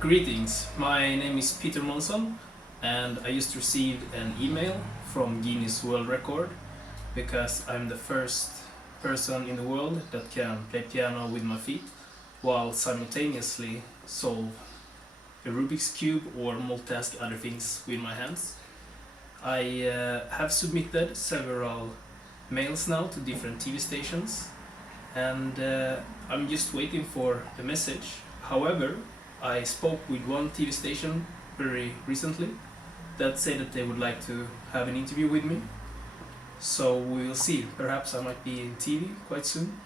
Greetings, my name is Peter Monson and I just received an email from Guinness World Record because I'm the first person in the world that can play piano with my feet while simultaneously solve a Rubik's Cube or multitask other things with my hands. I have submitted several mails now to different TV stations and I'm just waiting for a message. However, I spoke with one TV station very recently that said that they would like to have an interview with me. So we will see, perhaps I might be in TV quite soon.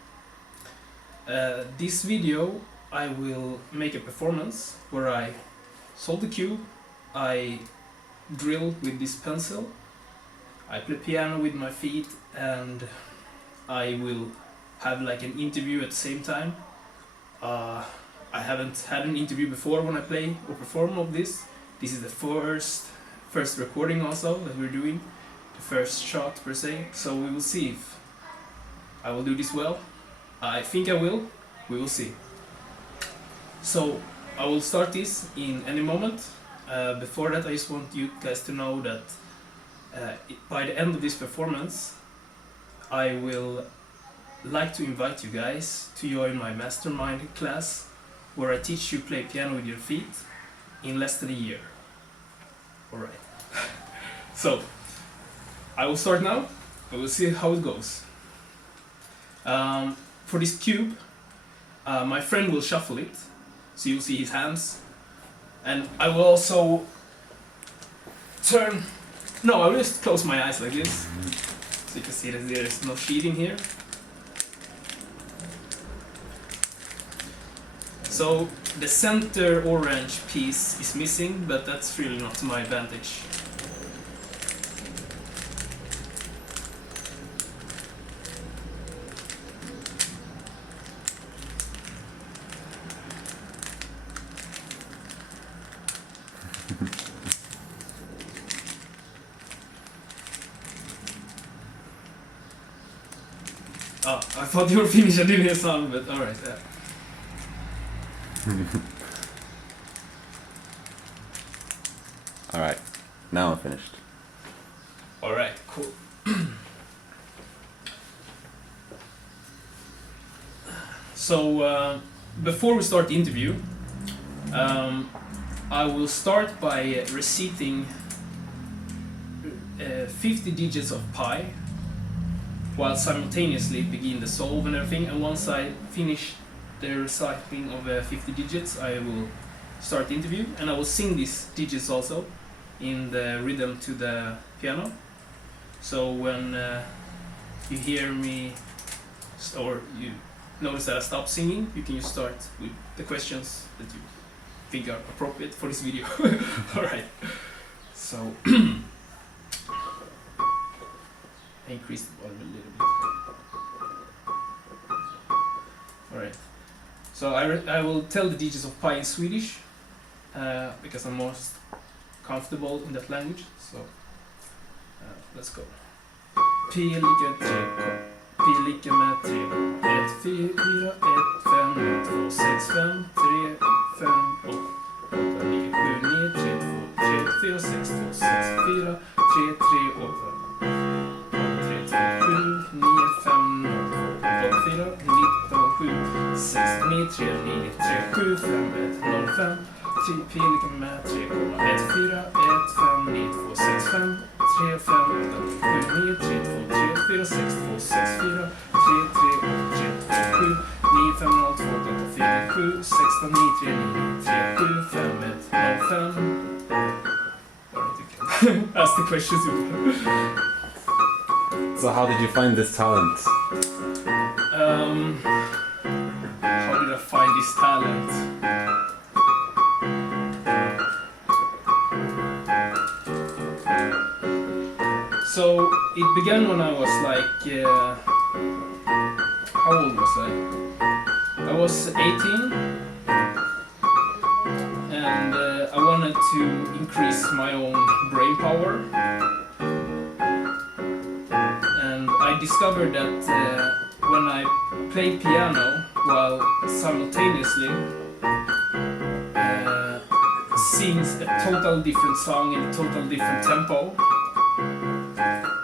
This video I will make a performance where I solve the cube, I drill with this pencil, I play piano with my feet, and I will have like an interview at the same time. I haven't had an interview before when I play or perform of this. This is the first recording also that we're doing, the first shot per se, so we will see if I will do this well. I think I will, we will see. So I will start this in any moment. Before that I just want you guys to know that by the end of this performance I will like to invite you guys to join my Mastermind class where I teach you play piano with your feet in less than a year. Alright. So, I will start now, and we'll see how it goes. For this cube, my friend will shuffle it, so you'll see his hands. And I will also I will just close my eyes like this, so you can see that there is no cheating here. So the center orange piece is missing, but that's really not to my advantage. Oh, I thought you were finished, I didn't hear sound, but alright. Yeah. Alright, now I'm finished. Alright, cool. So, before we start the interview, I will start by reciting 50 digits of pi while simultaneously begin the solve and everything, and once I finish the reciting of 50 digits I will start the interview, and I will sing these digits also in the rhythm to the piano. So when you hear me or you notice that I stop singing, you can just start with the questions that you think are appropriate for this video. Alright, so I increased the volume a little bit. Alright, so I will tell the digits of pi in Swedish because I'm most comfortable in that language. So let's go. Pi lika 3, pi lika med 3, 1, 4, 1, 5, 2, 6, 5, 3, 5, 8, 8, 9, 7, 9, 3, 2, 3, 4, 6, 2, 6, 4, 3, 3, 8, 6, 9, 3, 9, 3, 7, 0, 5, 3, pi lika med 3, 1, 4, 1, 5, 9, 2, 6, 5, 3, 5, 8, 7, 9, 3, 2, 3, 4, 6, 2, 6, 4, 3, 3, 8, 7, 9, 5, 0, 2, 8, 4, 16, 9, 3, 9, 3, 7, 5, 1, 0, 5. Alright, you can ask the questions you want. So how did you find this talent? How did I find this talent? So it began when I was like, how old was I? I was 18 and I wanted to increase my own brain power, and I discovered that when I played piano while simultaneously sings a total different song in a total different tempo,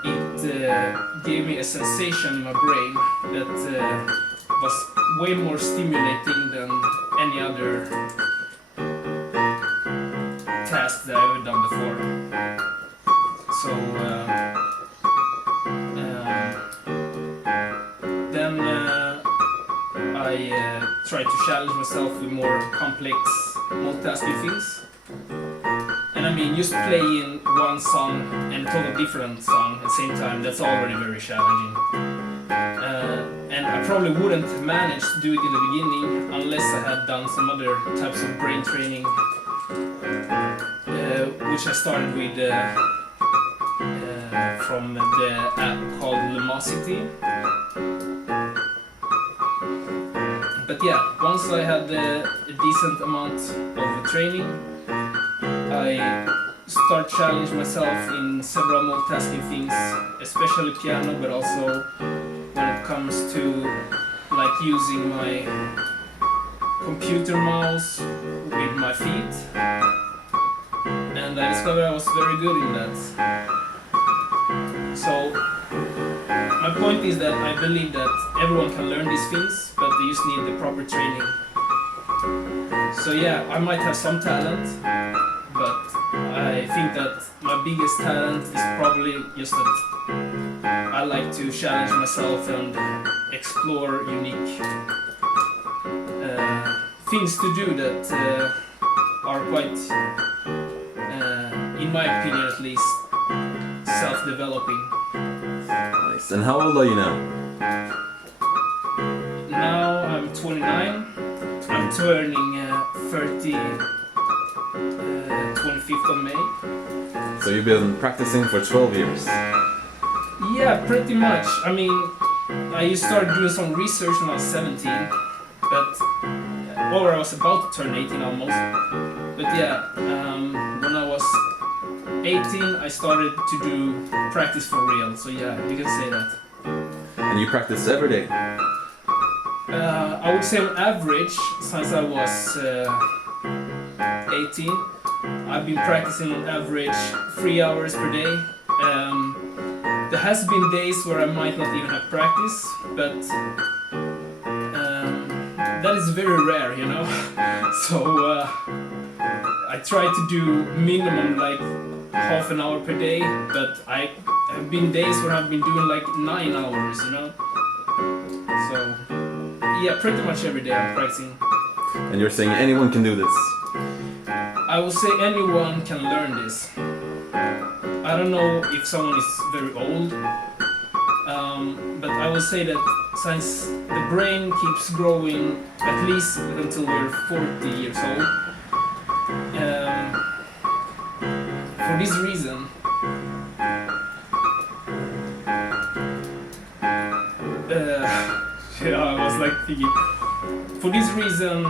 it gave me a sensation in my brain that was way more stimulating than any other task that I've ever done before. So then I tried to challenge myself with more complex multitasking things. And I mean, just playing one song and a totally different song at the same time, that's already very challenging. And I probably wouldn't have managed to do it in the beginning unless I had done some other types of brain training, which I started with from the app called Lumosity. But yeah, once I had a decent amount of training, I start challenging myself in several multitasking things, especially piano, but also when it comes to like using my computer mouse with my feet. And I discovered I was very good in that. So my point is that I believe that everyone can learn these things, but they just need the proper training. So yeah, I might have some talent, but I think that my biggest talent is probably just that I like to challenge myself and explore unique things to do that are quite, in my opinion at least, self-developing. Nice. And how old are you now? Now I'm 29. I'm turning 30 25th of May. So you've been practicing for 12 years. Yeah, pretty much. I mean, I started doing some research when I was 17, but or I was about to turn 18 almost. But yeah, when I was 18, I started to do practice for real. So yeah, you can say that. And you practice every day? I would say on average, since I was 18, I've been practicing on average 3 hours per day. There has been days where I might not even have practice, but that is very rare, you know. So I try to do minimum like half an hour per day, but I have been days where I've been doing like 9 hours, you know. So yeah, pretty much every day I'm practicing. And you're saying anyone can do this? I will say anyone can learn this. I don't know if someone is very old, but I will say that since the brain keeps growing at least until we're 40 years old, for this reason, yeah, I was like thinking, for this reason,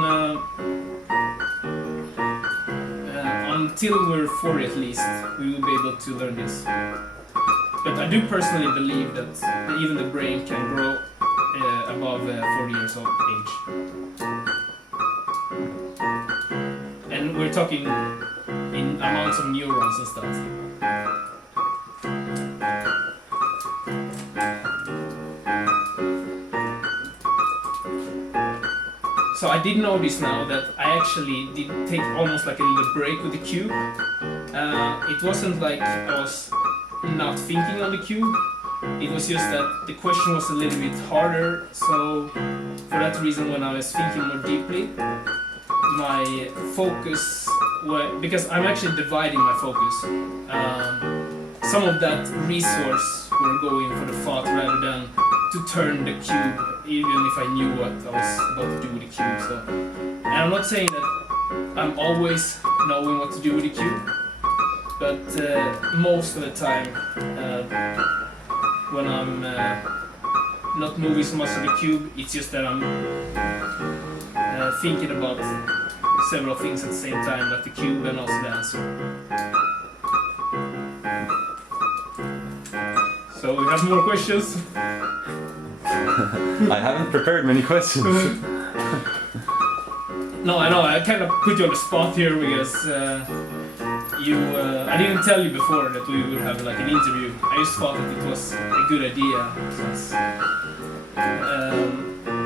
until we're 40 at least, we will be able to learn this. But I do personally believe that even the brain can grow above 40 years of age. And we're talking in amounts of neurons and stuff. So I did notice now that I actually did take almost like a little break with the cube. It wasn't like I was not thinking on the cube. It was just that the question was a little bit harder. So for that reason, when I was thinking more deeply, my focus, because I'm actually dividing my focus. Some of that resource were going for the thought rather than to turn the cube, even if I knew what I was about to do with the cube. So, and I'm not saying that I'm always knowing what to do with the cube, but most of the time, when I'm not moving so much of the cube, it's just that I'm thinking about several things at the same time, like the cube and also the answer. So we have more questions. I haven't prepared many questions. No, I know. I kind of put you on the spot here because I didn't tell you before that we would have like an interview. I just thought that it was a good idea since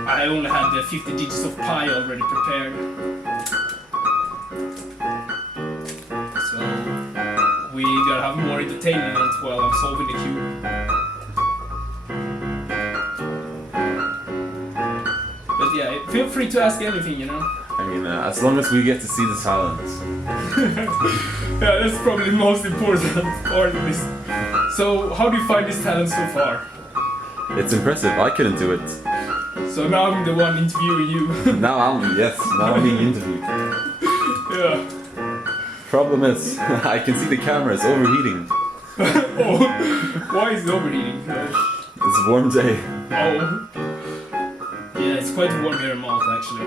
I only had the 50 digits of pi already prepared. So we gotta have more entertainment while I'm solving the cube. But yeah, feel free to ask anything, you know. I mean, as long as we get to see the talent. Yeah, that's probably the most important part of this. So, how do you find this talent so far? It's impressive. I couldn't do it. So now I'm the one interviewing you. Now I'm being interviewed. Yeah. Problem is, I can see the camera is overheating. Oh, why is it overheating? It's a warm day. Oh. Yeah, it's quite warm here in Malta actually.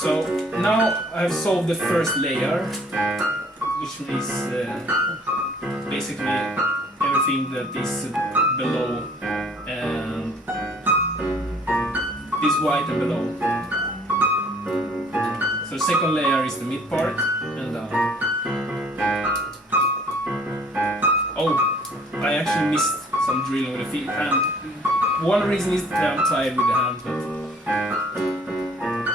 So now I've solved the first layer, which means basically everything that is below and this white and below. So the second layer is the mid part and oh, I actually missed some drilling with the hand. One reason is that I'm tired with the hand,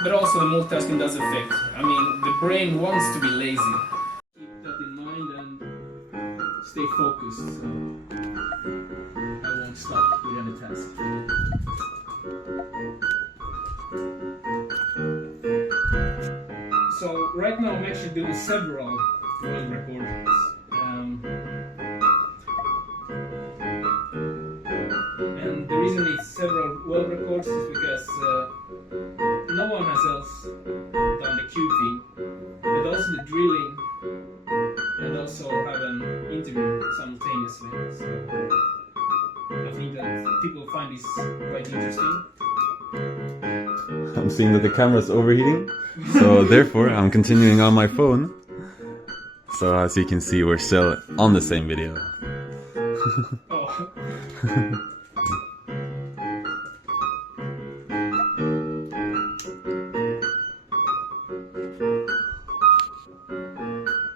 but also the multitasking does affect. I mean, the brain wants to be lazy. Keep that in mind and stay focused. So I won't stop with any task. So right now I'm actually doing several world records. And the reason it's several world records is because no one has else done the cube thing, but also the drilling and also have an interview simultaneously. So I think that people find this quite interesting. I'm seeing that the camera's overheating, so therefore I'm continuing on my phone. So as you can see, we're still on the same video. Oh.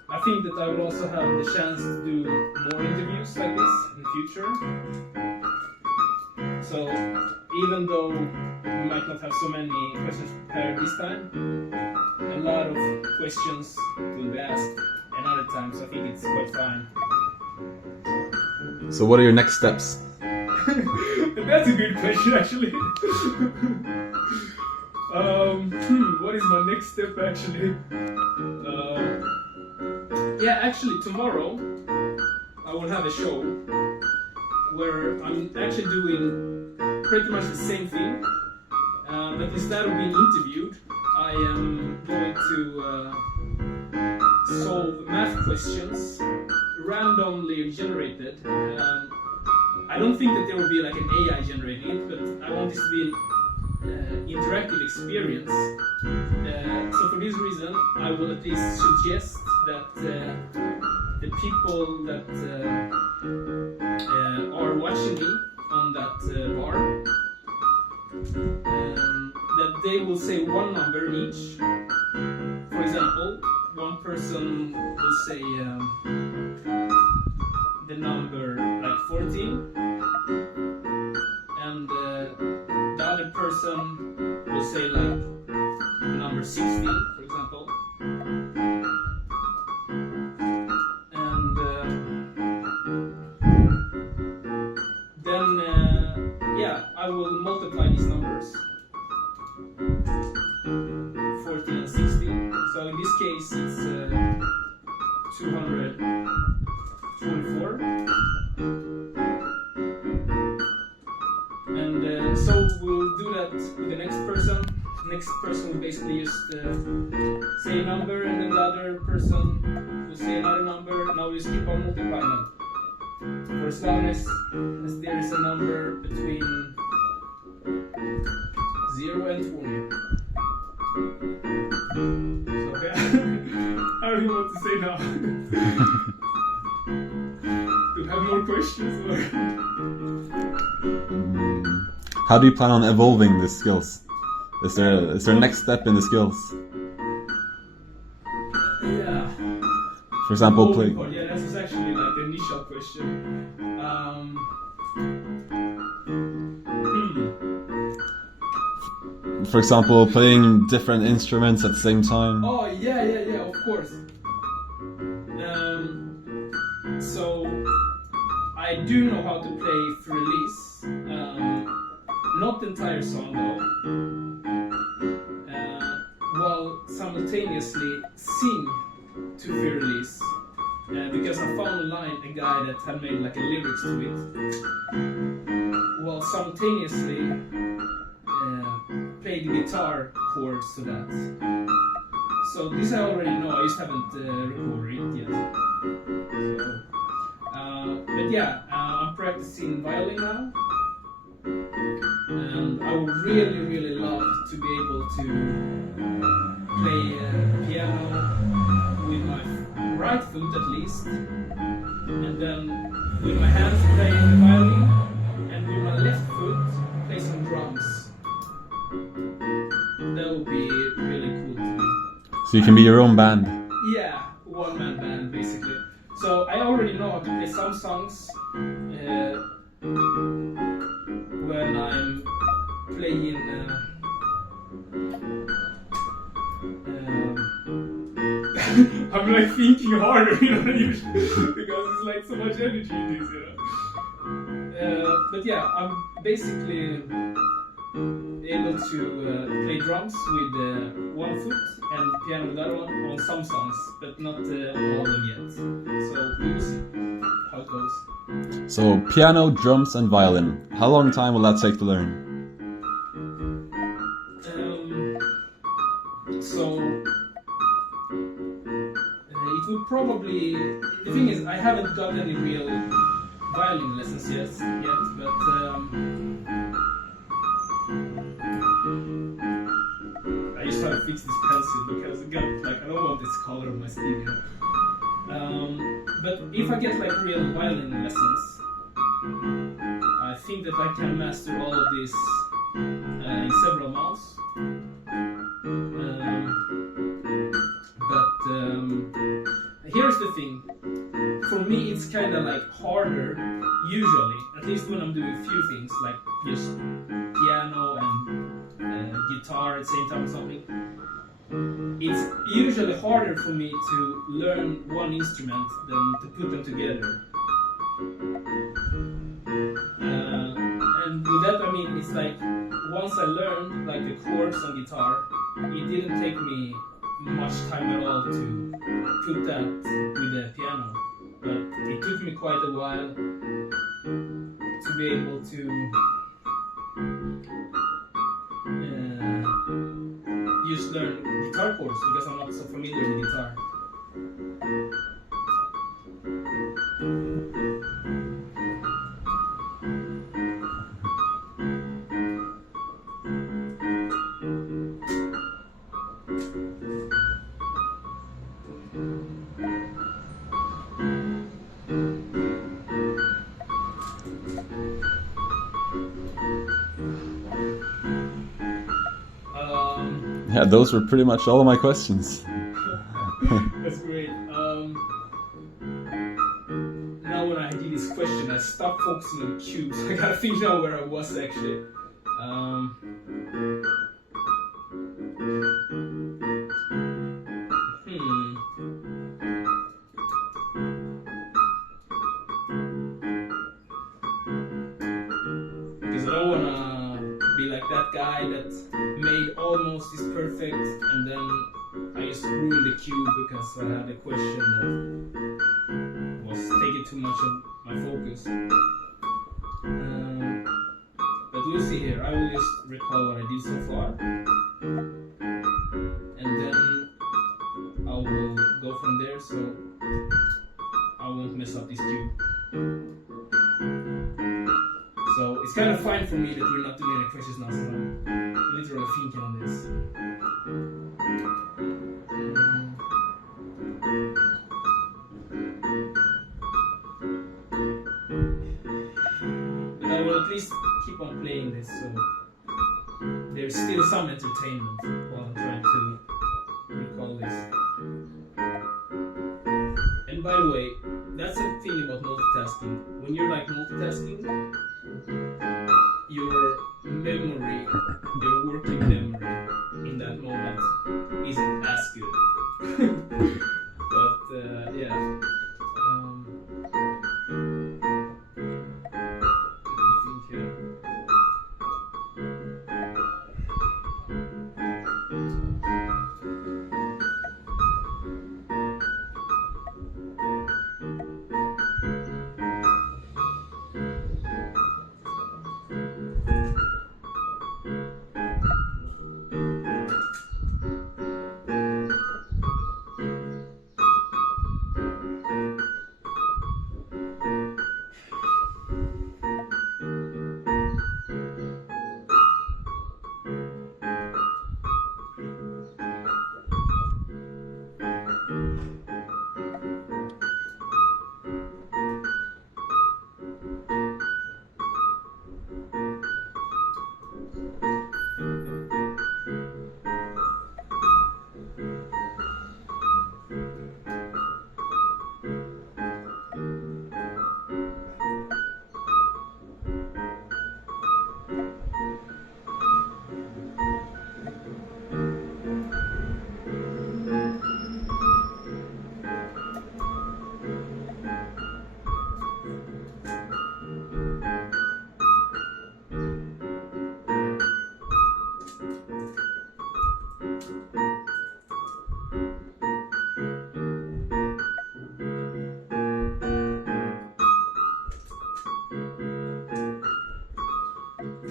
I think that I will also have the chance to do more interviews like this in the future. So even though we might not have so many questions prepared this time, a lot of questions will be asked another time, so I think it's quite fine. So what are your next steps? That's a good question actually. What is my next step actually? Yeah, actually tomorrow I will have a show where I'm actually doing pretty much the same thing, but instead of being interviewed, I am going to solve math questions randomly generated. I don't think that there will be like an AI generating it, but I want this to be an interactive experience. So for this reason, I will at least suggest that the people that are watching me on that bar, that they will say one number each. For example, one person will say the number like 14, and the other person will say like the number 16, for example. And then yeah, I will multiply these numbers, 14 and 16. So in this case it's 224. And so we'll do that with the next person. The next person will basically just say a number, and then the other person will say another number. Now we just keep on multiplying them. For as long as there is a number between 0 and 20. So yeah, I don't know what to say now. Do you have more questions? Or? How do you plan on evolving these skills? Is there a next step in the skills? Yeah. For example, Oh, yeah, that was actually like the initial question. For example, playing different instruments at the same time. Oh, yeah, of course. So, I do know how to play free release. Not the entire song though. While simultaneously sing to free release. Because I found online a guy that had made like a lyrics to it. While simultaneously play the guitar chords to that. So this I already know, I just haven't recorded it yet. But yeah, I'm practicing violin now. And I would really love to be able to play piano with my right foot at least. And then with my hands play the violin. And with my left foot play some drums. That would be really cool to me. So you can be your own band. Yeah, one-man band basically. So I already know how to play some songs when I'm playing. I'm like thinking harder, you know, usually because it's like so much energy in this, you know. But yeah, I'm basically able to play drums with one foot and piano with the other one on some songs, but not on all of them yet. So we will see how it goes. So piano, drums, and violin. How long time will that take to learn? So it would probably. The thing is, I haven't got any real violin lessons yet, but. I just try to fix this pencil because I don't want this color on my studio. But if I get like real violin lessons, I think that I can master all of this in several months. But here's the thing. For me, it's kind of like harder, usually, at least when I'm doing a few things, like just piano and guitar at the same time or something. It's usually harder for me to learn one instrument than to put them together. And with that I mean it's like once I learned like the chords on guitar, it didn't take me much time at all to put that with the piano. But it took me quite a while to be able to just learn guitar chords because I'm not so familiar with guitar. Yeah, those were pretty much all of my questions. That's great. Now when I did this question, I stopped focusing on cubes. I gotta think now where I was actually. Because I don't wanna be like that guy that made almost is perfect and then I just ruined the cube because I had a question that was taking too much of my focus. But we'll see here. I will just recall what I did so far and then I will go from there so I won't mess up this cube. So it's kind of fine for me that we're not doing any questions now, so I'm literally thinking on this. But I will at least keep on playing this, so there's still some entertainment while I'm trying to recall this. And by the way, that's the thing about multitasking. When you're like multitasking, your memory, your working memory in that moment isn't as good. But yeah. Let me think here.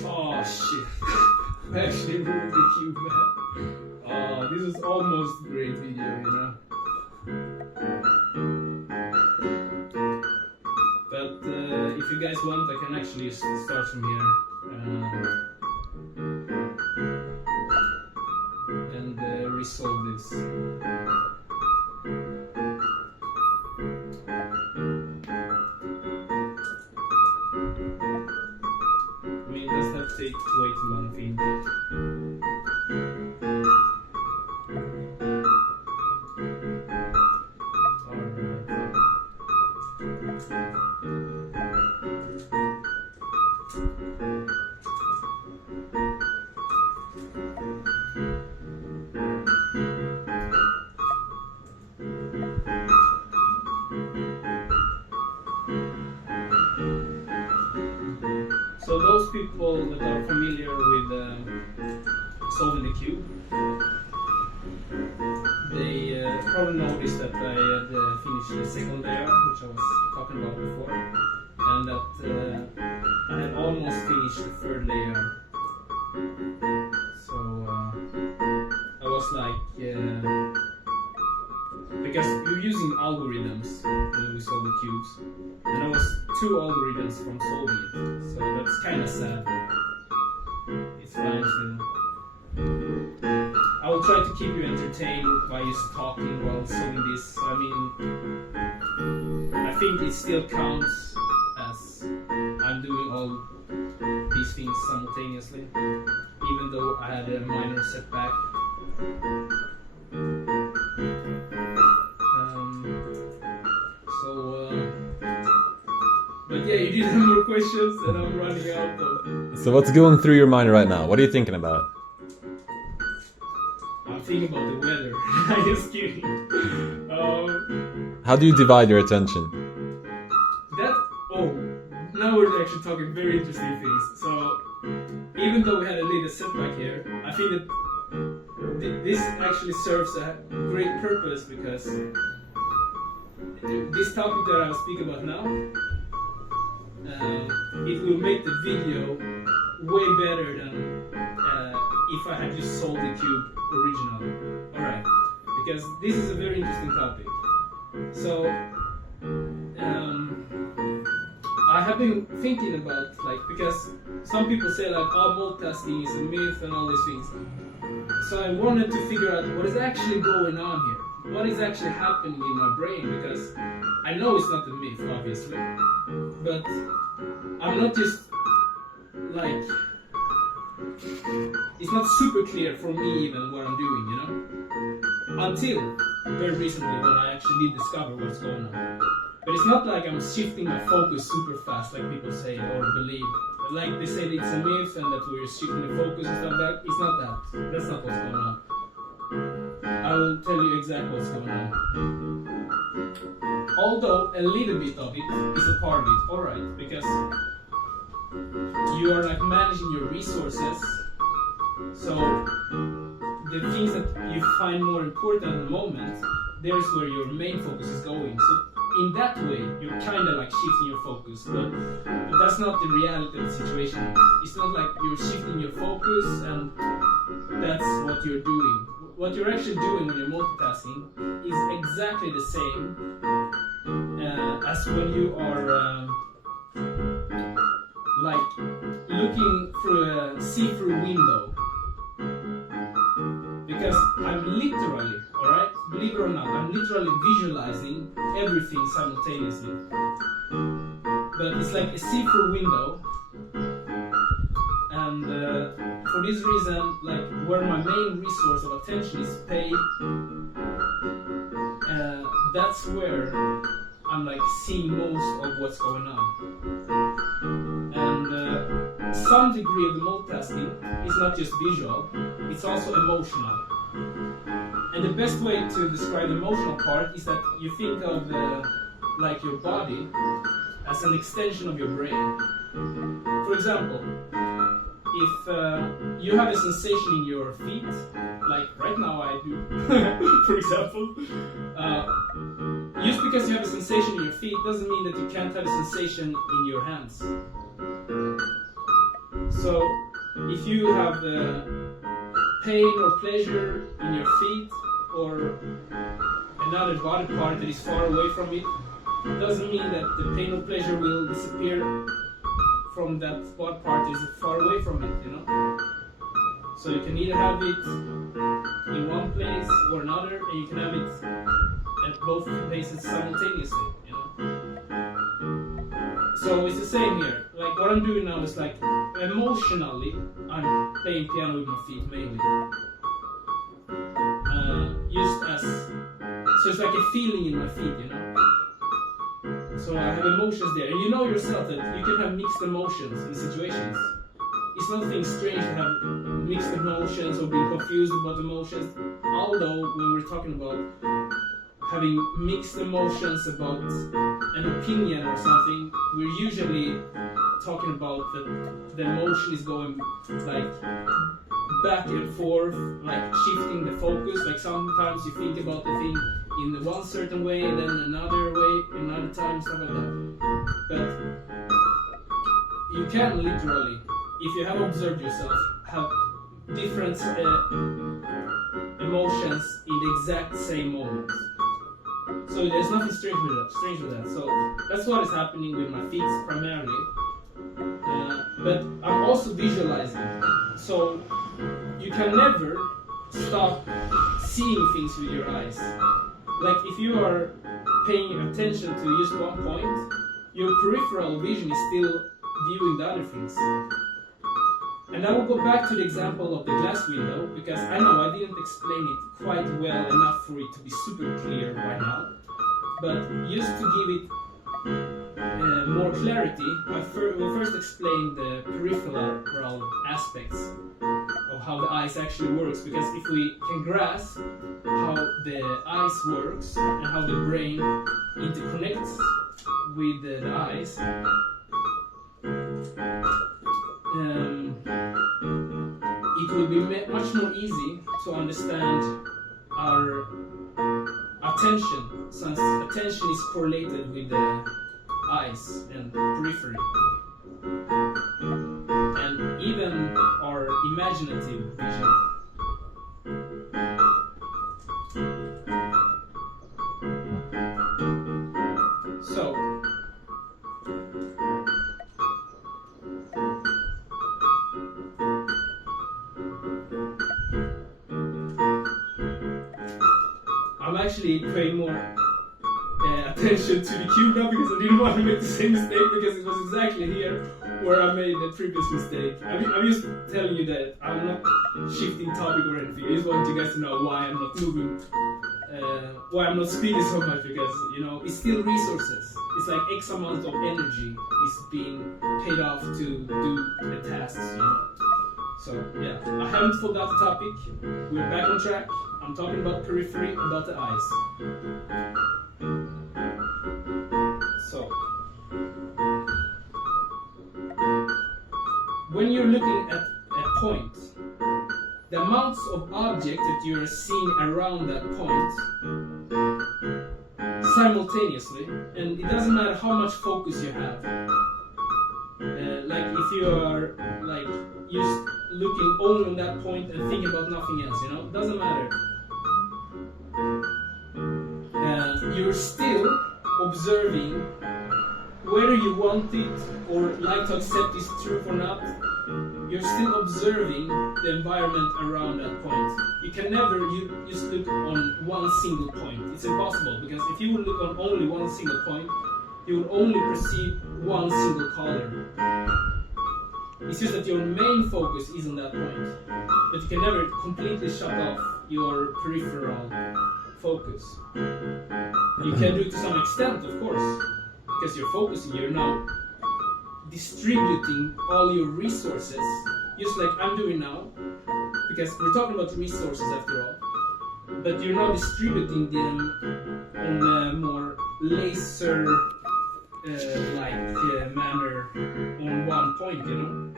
Oh shit. I actually ruined the cube, man. Oh, this is almost a great video, you know. But if you guys want, I can actually start from here. And resolve this. Take way too long thing. So those people that are familiar with solving the cube, they probably noticed that I had finished the second layer, which I was talking about before, and that I had almost finished the third layer. So I was like, because we're using algorithms when we solve the cubes, and I was 2 algorithms from solving it, so that's kind of sad. It's fine still. I will try to keep you entertained by just talking while solving this. I mean, I think it still counts as I'm doing all these things simultaneously, even though I had a minor setback. But yeah, you did have more questions and I'm running out of... So what's going through your mind right now? What are you thinking about? I'm thinking about the weather. I'm just kidding. How do you divide your attention? Now we're actually talking very interesting things. So, even though we had a little setback here, I think that this actually serves a great purpose, because this topic that I'll speak about now, it will make the video way better than if I had just solved the cube originally. Alright, because this is a very interesting topic. So, I have been thinking about, like, because some people say like, oh, multitasking is a myth and all these things. So I wanted to figure out what is actually going on here. What is actually happening in my brain, because I know it's not a myth, obviously. But I'm not just like it's not super clear for me even what I'm doing, you know? Until very recently when I actually did discover what's going on. But it's not like I'm shifting my focus super fast like people say or believe. Like they say it's a myth and that we're shifting the focus and stuff like that. It's not that. That's not what's going on. I will tell you exactly what's going on. Although a little bit of it is a part of it, alright, because you are like managing your resources. So the things that you find more important at the moment, there's where your main focus is going. So in that way, you're kind of like shifting your focus, but that's not the reality of the situation. It's not like you're shifting your focus and that's what you're doing. What you're actually doing when you're multitasking is exactly the same as when you are like looking through a see-through window. Because I'm literally, alright, believe it or not, I'm literally visualizing everything simultaneously. But it's like a see-through window, and for this reason, like where my main resource of attention is paid, that's where I'm like seeing most of what's going on. And some degree of the multitasking is not just visual, it's also emotional. And the best way to describe the emotional part is that you think of like your body as an extension of your brain. For example, if you have a sensation in your feet, like right now I do, for example, just because you have a sensation in your feet doesn't mean that you can't have a sensation in your hands. So if you have pain or pleasure in your feet or another body part that is far away from it, doesn't mean that the pain or pleasure will disappear from that body part that is far away from it, you know? So you can either have it in one place or another, and you can have it at both places simultaneously, you know? So it's the same here. Like what I'm doing now is like emotionally, I'm playing piano with my feet mainly. So it's like a feeling in my feet, you know? So I have emotions there. And you know yourself that you can have mixed emotions in situations. It's nothing strange to have mixed emotions or being confused about emotions. Although when we're talking about having mixed emotions about an opinion or something, we're usually talking about that the emotion is going like back and forth, like shifting the focus. Like sometimes you think about the thing in one certain way and then another way, another time, stuff like that. But you can literally, if you have observed yourself, have different emotions in the exact same moment. So there's nothing strange with that. So that's what is happening with my feet primarily. But I'm also visualizing. So you can never stop seeing things with your eyes. Like if you are paying attention to just one point, your peripheral vision is still viewing the other things. And I will go back to the example of the glass window, because I know I didn't explain it quite well enough for it to be super clear right now. But just to give it more clarity, I will first explain the peripheral aspects of how the eyes actually works, because if we can grasp how the eyes works and how the brain interconnects with the eyes, it will be much more easy to understand our attention, since attention is correlated with the eyes and periphery, and even our imaginative vision. So I'm actually creating more attention to the cube now because I didn't want to make the same mistake because it was exactly here where I made the previous mistake. I'm just telling you that I'm not shifting topic or anything. I just want you guys to know why I'm not moving, why I'm not speaking so much because, you know, it's still resources. It's like X amount of energy is being paid off to do the tasks, you know. So yeah, I haven't forgot the topic. We're back on track. I'm talking about periphery, about the eyes. So, when you're looking at a point, the amounts of objects that you're seeing around that point simultaneously, and it doesn't matter how much focus you have. Like if you are like just looking only on that point and thinking about nothing else, you know, it doesn't matter. You're still observing whether you want it or like to accept this truth or not. You're still observing the environment around that point. You can never just look on one single point. It's impossible because if you would look on only one single point, you would only perceive one single color. It's just that your main focus is on that point, but you can never completely shut off your peripheral focus. You can do it to some extent, of course, because you're focusing, you're now distributing all your resources, just like I'm doing now, because we're talking about resources after all, but you're now distributing them in a more laser like manner on one point, you know.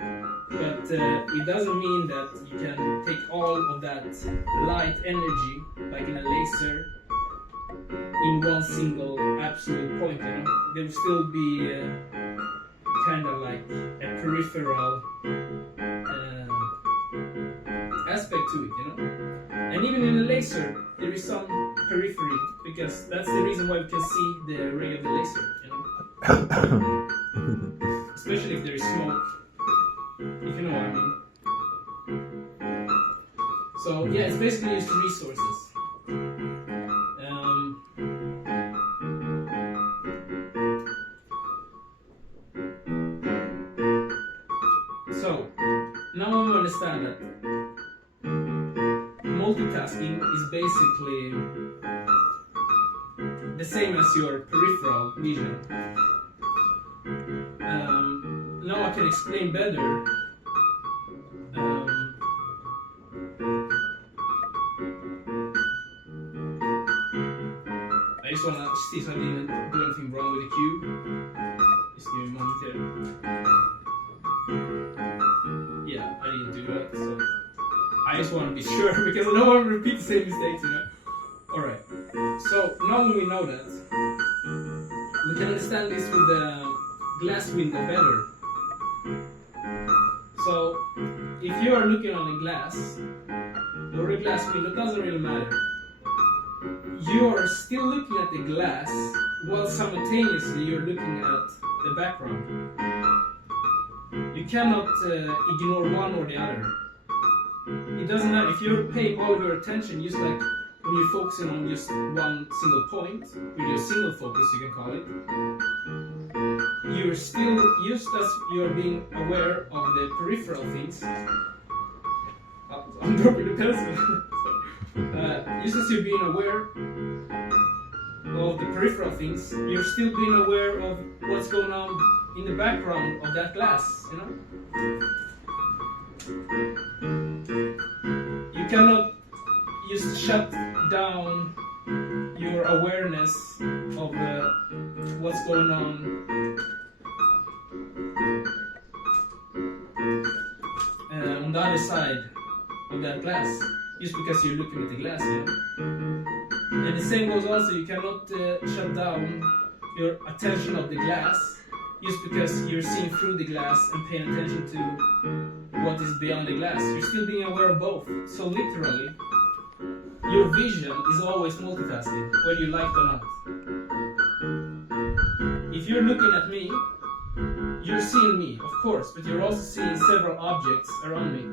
But it doesn't mean that you can take all of that light energy, like in a laser, in one single absolute point, you know. There will still be kind of like a peripheral aspect to it, you know. And even in a laser, there is some periphery, because that's the reason why we can see the ray of the laser, you know. Especially if there is smoke, if you know what I mean. So yeah, it's basically used resources. So now we understand that multitasking is basically the same as your peripheral vision. Now I can explain better. I just want to see if I didn't do anything wrong with the cube. Just give me a moment here. Yeah, I didn't do that, so I just want to be sure because I don't want to repeat the same mistakes, you know. Alright, so now when we know that, we can understand this with the glass window better. So, if you are looking on a glass, or a glass window, it doesn't really matter. You are still looking at the glass, while simultaneously you're looking at the background. You cannot ignore one or the other. It doesn't matter, if you're paying all of your attention, just like when you're focusing on just one single point, with your single focus you can call it, you're still, just as you're being aware of the peripheral things, I'm dropping the pencil, just as you're being aware of the peripheral things, you're still being aware of what's going on in the background of that glass, you know? You cannot just shut down your awareness of what's going on on the other side of that glass, just because you're looking at the glass, you know? And the same goes also, you cannot shut down your attention of the glass just because you're seeing through the glass and paying attention to what is beyond the glass. You're still being aware of both. So literally, your vision is always multitasking, whether you like it or not. If you're looking at me, you're seeing me, of course, but you're also seeing several objects around me.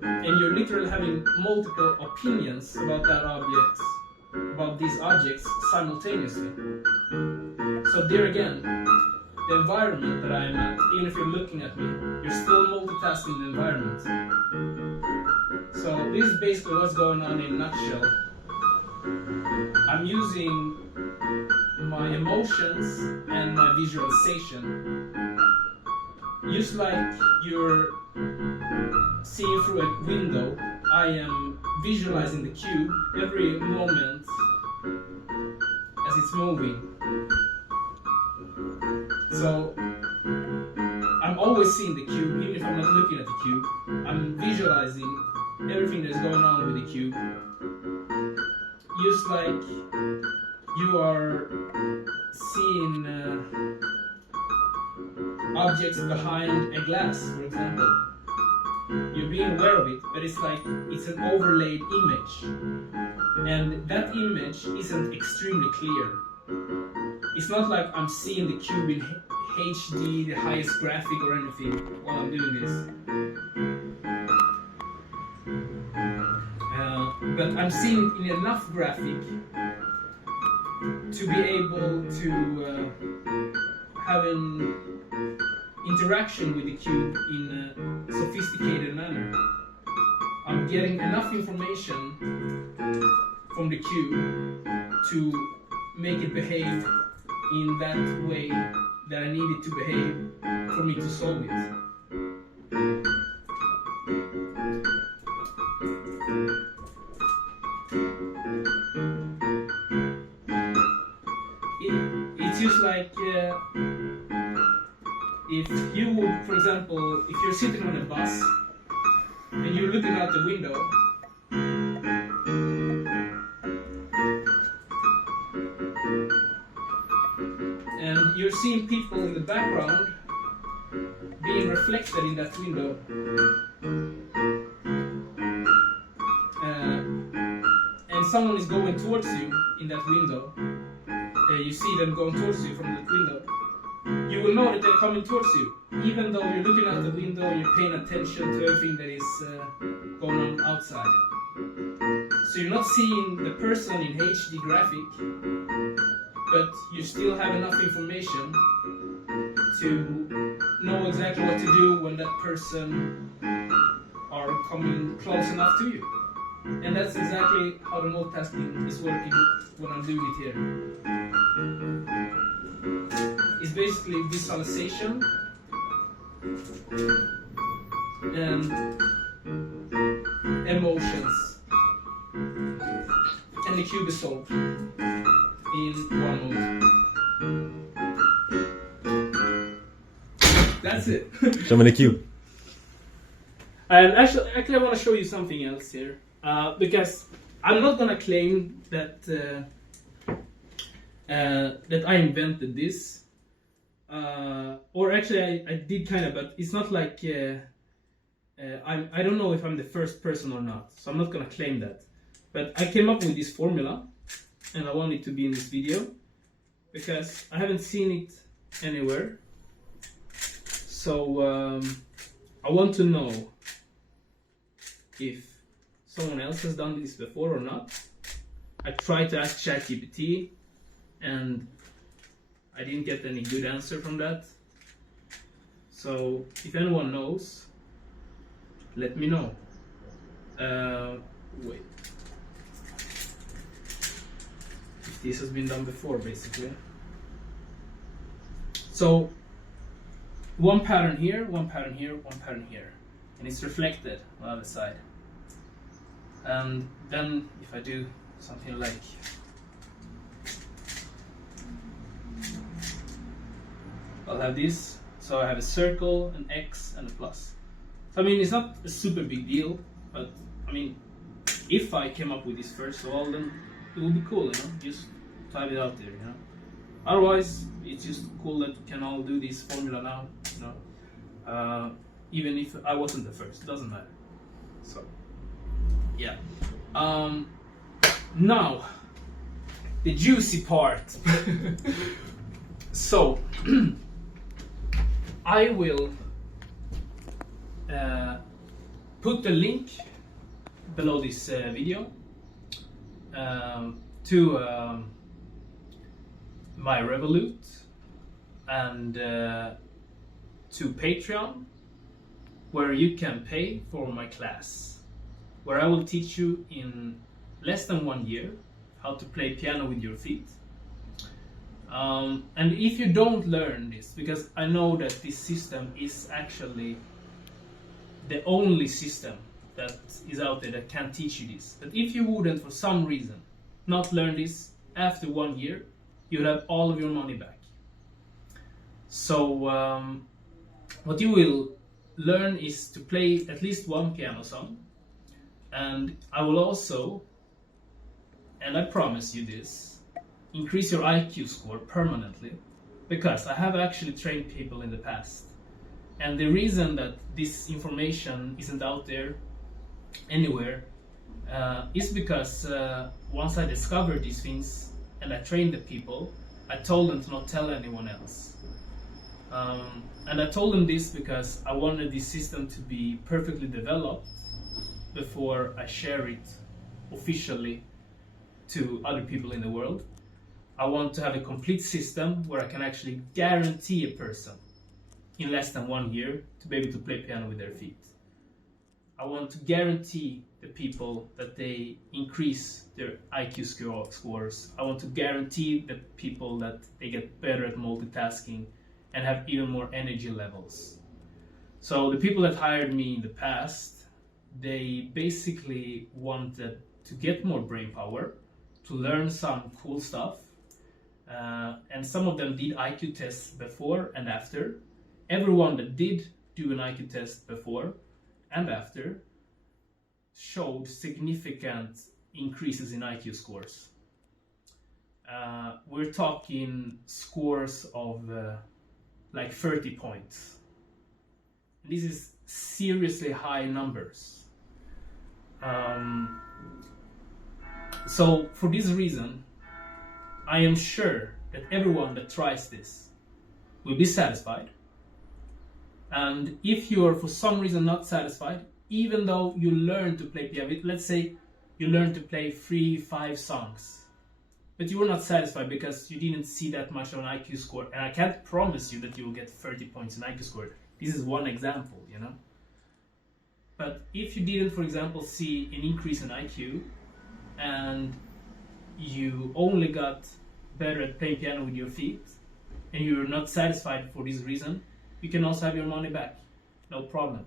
And you're literally having multiple opinions about that object about these objects simultaneously. So there again, the environment that I'm at, even if you're looking at me, you're still multitasking the environment. So this is basically what's going on in a nutshell. I'm using my emotions and my visualization. Just like you're seeing through a window, I am visualizing the cube every moment as it's moving. So I'm always seeing the cube, even if I'm not looking at the cube. I'm visualizing everything that's going on with the cube. Just like you are seeing objects behind a glass, for example. You're being aware of it, but it's like it's an overlaid image. And that image isn't extremely clear. It's not like I'm seeing the cube in HD, the highest graphic or anything while I'm doing this. But I'm seeing it in enough graphic to be able to have an interaction with the cube in a sophisticated manner. I'm getting enough information from the cube to make it behave in that way that I need it to behave for me to solve it. It's just like if you would, for example, if you're sitting on a bus and you're looking out the window, and you're seeing people in the background being reflected in that window. And someone is going towards you in that window. You see them going towards you from that window. You will know that they're coming towards you, even though you're looking out the window and you're paying attention to everything that is going on outside. So you're not seeing the person in HD graphic, but you still have enough information to know exactly what to do when that person are coming close enough to you. And that's exactly how the multitasking is working when I'm doing it here. It's basically visualization and emotions, and the cube is solved in one move. That's it. Show me the cube. And actually, I want to show you something else here, because I'm not gonna claim that that I invented this, or actually I did kind of, but it's not like I don't know if I'm the first person or not, so I'm not gonna claim that. But I came up with this formula, and I want it to be in this video because I haven't seen it anywhere. So I want to know if someone else has done this before or not. I tried to ask ChatGPT and I didn't get any good answer from that. So if anyone knows, let me know. Wait. If this has been done before, basically. So one pattern here, one pattern here, one pattern here. And it's reflected on the other side. And then if I do something like I'll have this, so I have a circle, an X, and a plus. So I mean, it's not a super big deal, but I mean, if I came up with this first of all, then it would be cool, you know, just type it out there, you know. Otherwise, it's just cool that we can all do this formula now, you know. Even if I wasn't the first, it doesn't matter. So, yeah. Now, the juicy part. So, I will put the link below this video to my Revolut and to Patreon, where you can pay for my class, where I will teach you in less than 1 year how to play piano with your feet. And if you don't learn this, because I know that this system is actually the only system that is out there that can teach you this, but if you wouldn't for some reason not learn this, after 1 year you'll have all of your money back. So what you will learn is to play at least one piano song, and I will also, and I promise you this, increase your IQ score permanently, because I have actually trained people in the past. And the reason that this information isn't out there anywhere is because once I discovered these things and I trained the people, I told them to not tell anyone else. And I told them this because I wanted this system to be perfectly developed before I share it officially to other people in the world. I want to have a complete system where I can actually guarantee a person in less than 1 year to be able to play piano with their feet. I want to guarantee the people that they increase their IQ scores. I want to guarantee the people that they get better at multitasking and have even more energy levels. So the people that hired me in the past, they basically wanted to get more brain power, to learn some cool stuff, and some of them did IQ tests before and after. Everyone that did do an IQ test before and after showed significant increases in IQ scores. We're talking scores of like 30 points. This is seriously high numbers. So for this reason, I am sure that everyone that tries this will be satisfied. And if you are for some reason not satisfied, even though you learn to play piano, let's say you learn to play 3-5 songs, but you were not satisfied because you didn't see that much on IQ score, and I can't promise you that you will get 30 points in IQ score. This is one example, you know. But if you didn't, for example, see an increase in IQ, and you only got better at playing piano with your feet, and you're not satisfied for this reason, you can also have your money back, no problem.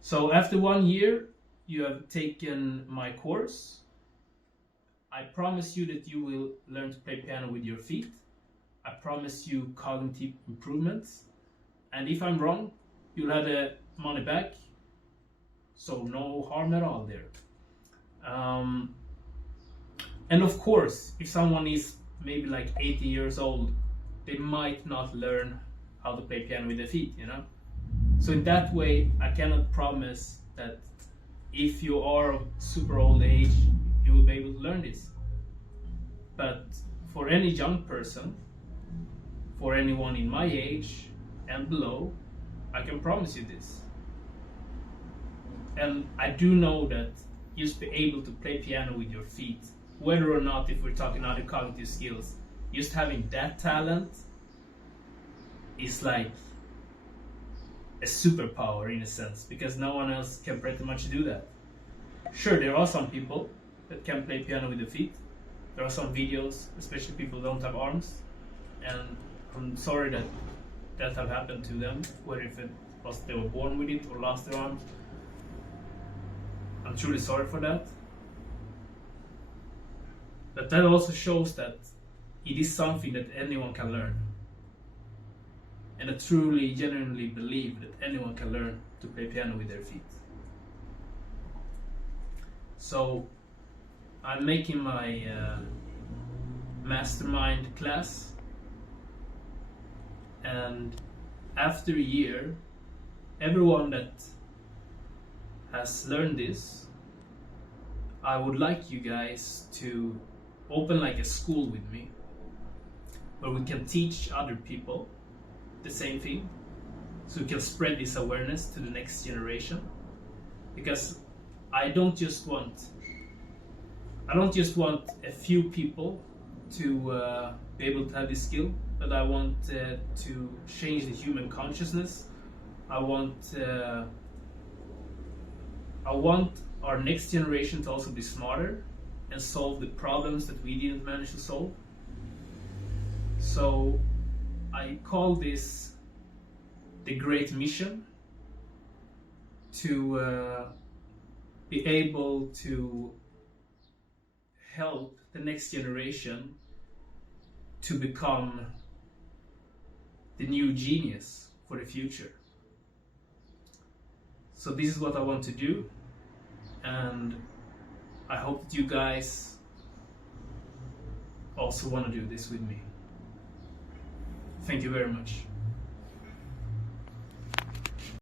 So after 1 year, you have taken my course. I promise you that you will learn to play piano with your feet. I promise you cognitive improvements. And if I'm wrong, you'll have the money back. So no harm at all there. And of course, if someone is maybe like 80 years old, they might not learn how to play piano with their feet, you know. So in that way, I cannot promise that if you are of super old age, you will be able to learn this. But for any young person, for anyone in my age and below, I can promise you this. And I do know that just be able to play piano with your feet, whether or not, if we're talking other cognitive skills, just having that talent is like a superpower in a sense, because no one else can pretty much do that. Sure, there are some people that can play piano with their feet. There are some videos, especially people who don't have arms, and I'm sorry that that have happened to them, whether if it was they were born with it or lost their arms. I'm truly sorry for that. But that also shows that it is something that anyone can learn. And I truly, genuinely believe that anyone can learn to play piano with their feet. So I'm making my Mastermind class, and after a year, everyone that has learned this, I would like you guys to open like a school with me, where we can teach other people the same thing, so we can spread this awareness to the next generation. Because I don't just want I don't just want a few people to be able to have this skill, but I want to change the human consciousness. I want our next generation to also be smarter and solve the problems that we didn't manage to solve. So I call this the Great Mission, to be able to help the next generation to become the new genius for the future. So this is what I want to do, and I hope that you guys also want to do this with me. Thank you very much.